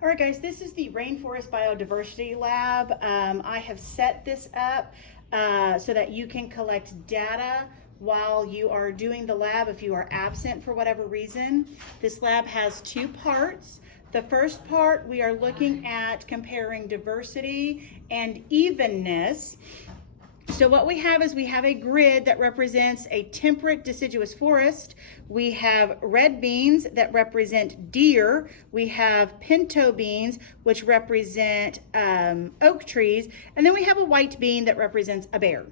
All right, guys, this is the Rainforest Biodiversity Lab. I have set this up so that you can collect data while you are doing the lab if you are absent for whatever reason. This lab has two parts. The first part, we are looking at comparing diversity and evenness. So what we have is we have a grid that represents a temperate deciduous forest. We have red beans that represent deer. We have pinto beans, which represent oak trees. And then we have a white bean that represents a bear.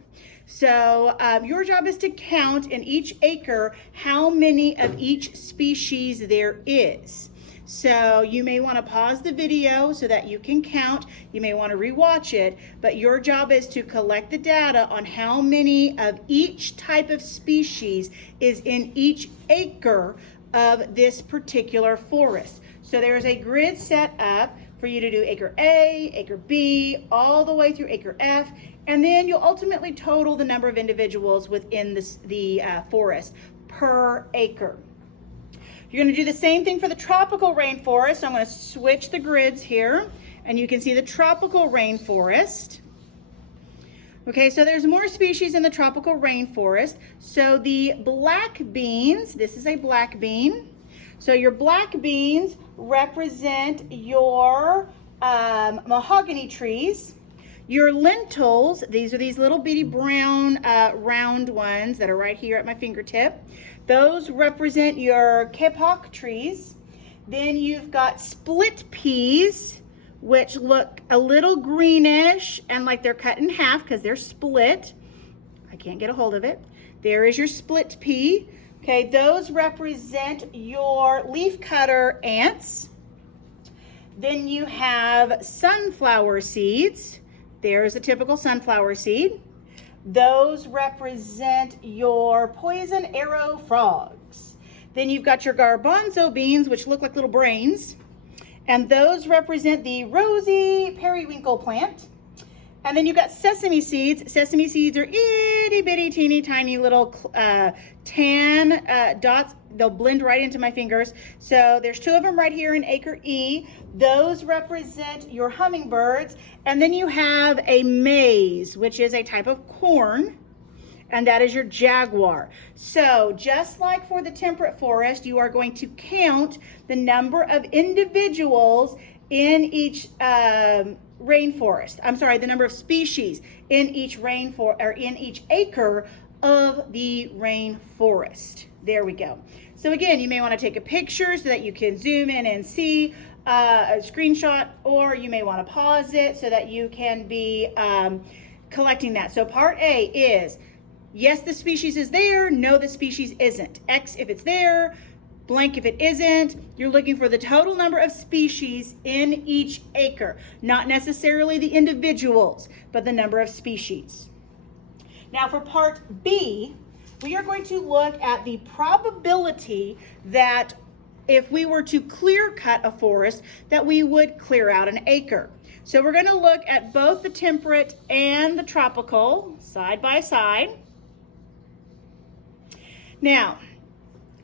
So your job is to count in each acre how many of each species there is. So you may want to pause the video so that you can count. You may want to rewatch it, but your job is to collect the data on how many of each type of species is in each acre of this particular forest. So there's a grid set up for you to do acre A, acre B, all the way through acre F, and then you'll ultimately total the number of individuals within the forest per acre. You're going to do the same thing for the tropical rainforest. I'm going to switch the grids here, and you can see the tropical rainforest. Okay, so there's more species in the tropical rainforest. So the black beans, this is a black bean. So your black beans represent your mahogany trees. Your lentils, these are these little bitty brown round ones that are right here at my fingertip. Those represent your kapok trees. Then you've got split peas, which look a little greenish and like they're cut in half because they're split. I can't get a hold of it. There is your split pea. Okay, those represent your leafcutter ants. Then you have sunflower seeds. There's a typical sunflower seed. Those represent your poison arrow frogs. Then you've got your garbanzo beans, which look like little brains. And those represent the rosy periwinkle plant. And then you've got sesame seeds. Sesame seeds are itty bitty teeny tiny little tan dots. They'll blend right into my fingers. So there's two of them right here in acre E. Those represent your hummingbirds. And then you have a maize, which is a type of corn. And that is your jaguar. So just like for the temperate forest, you are going to count the number of individuals in each rainforest. I'm sorry, the number of species in each rainforest or in each acre of the rainforest. There we go. So again, you may want to take a picture so that you can zoom in and see a screenshot, or you may want to pause it so that you can be collecting that. So part A is, yes, the species is there, no, the species isn't. X if it's there, blank if it isn't. You're looking for the total number of species in each acre, not necessarily the individuals, but the number of species. Now for part B, we are going to look at the probability that if we were to clear cut a forest, that we would clear out an acre. So we're going to look at both the temperate and the tropical side by side. Now,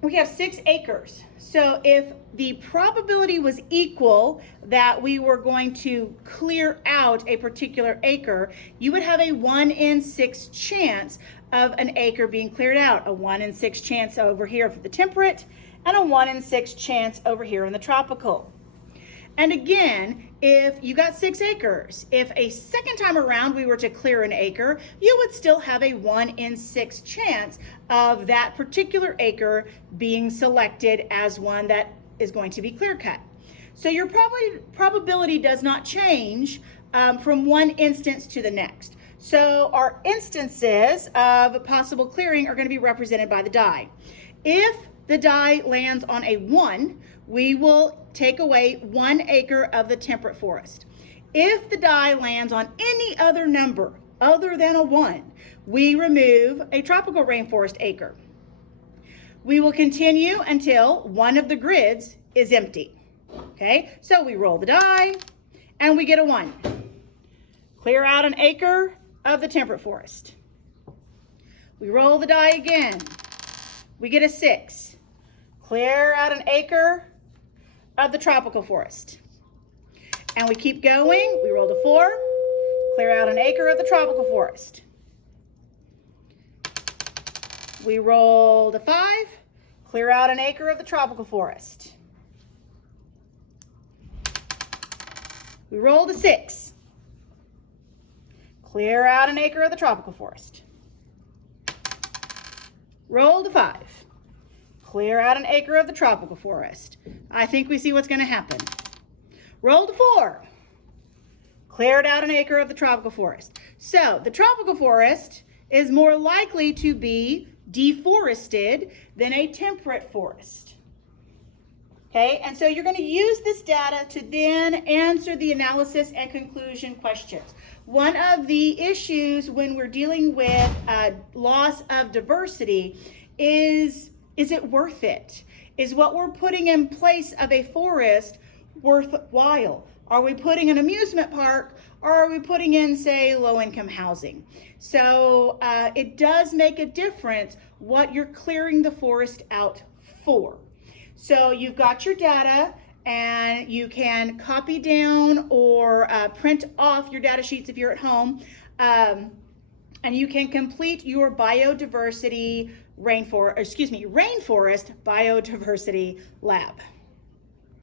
we have 6 acres. So if the probability was equal that we were going to clear out a particular acre, you would have a 1 in 6 chance of an acre being cleared out. A 1 in 6 chance over here for the temperate, and a 1 in 6 chance over here in the tropical. And again, if you got 6 acres, if a second time around we were to clear an acre, you would still have a 1 in 6 chance of that particular acre being selected as one that is going to be clear cut. So your probability does not change from one instance to the next. So our instances of possible clearing are going to be represented by the die. If the die lands on a 1, we will take away 1 acre of the temperate forest. If the die lands on any other number other than a 1, we remove a tropical rainforest acre. We will continue until one of the grids is empty. Okay, so we roll the die and we get a 1. Clear out an acre of the temperate forest. We roll the die again. We get a 6. Clear out an acre of the tropical forest. And we keep going. We rolled a 4. Clear out an acre of the tropical forest. We rolled a 5. Clear out an acre of the tropical forest. We rolled a 6. Clear out an acre of the tropical forest. Rolled a 5. Clear out an acre of the tropical forest. I think we see what's going to happen. Rolled a 4. Cleared out an acre of the tropical forest. So the tropical forest is more likely to be deforested than a temperate forest. Okay, and so you're going to use this data to then answer the analysis and conclusion questions. One of the issues when we're dealing with loss of diversity is it worth it? Is what we're putting in place of a forest worthwhile? Are we putting an amusement park, or are we putting in, say, low-income housing? So it does make a difference what you're clearing the forest out for. So you've got your data, and you can copy down or print off your data sheets if you're at home, and you can complete your Rainforest Biodiversity Lab.